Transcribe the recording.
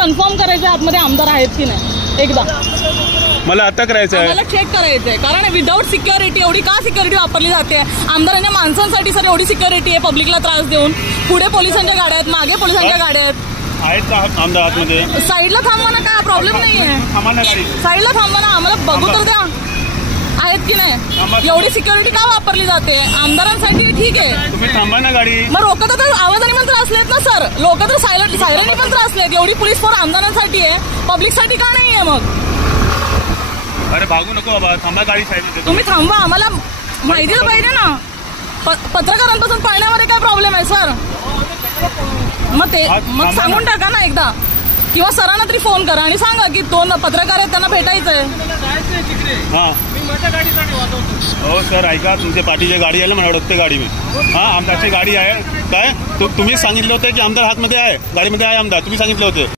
Confirm करायचं आतमध्ये आमदार आहेत की नाही एकदा मला आता करायचं आहे, मला चेक करायचंय. कारण विदाऊट सिक्युरिटी एवढी का सिक्युरिटी वापरली जाते? आमदारांच्या माणसांसाठी सर एवढी सिक्युरिटी आहे, पब्लिकला त्रास देऊन. पुढे पोलिसांच्या गाड्या आहेत, मागे पोलिसांच्या गाड्या आहेत का आमदार आतमध्ये? साईडला थांबवा ना, काय प्रॉब्लेम नाहीये. साईडला थांबवा ना, आम्हाला बघू तर द्या आहेत की नाही. एवढी सिक्युरिटी का वापरली जाते? आमदारांसाठी ठीक आहे, तुम्ही थांबा ना गाडी. मग लोक तर आवाजाने पण त्रासलेत ना सर, लोक तर सायरनी पण त्रासलेत. एवढी पोलीस फोर्स आमदारांसाठी आहे, पब्लिकसाठी का नाहीये? मग अरे भागू नको बाबा, थांबा गाडी साईडमध्ये. तुम्ही थांबा, आम्हाला माहिती पाहिजे ना. पत्रकारांपासून पळण्यामध्ये काय प्रॉब्लेम आहे सर? मग सांगून टाका ना एकदा, किंवा सरांना तरी फोन करा आणि सांगा की 2 पत्रकार आहेत, त्यांना भेटायचंय. हो सर, ऐका, तुमच्या पाठीची गाडी आहे ना, मला ओळखते गाडी मी. आमदारची गाडी आहे काय? तुम्ही सांगितलं होतं की आमदार हातमध्ये आहे, गाडीमध्ये आहे आमदार, तुम्ही सांगितलं होतं.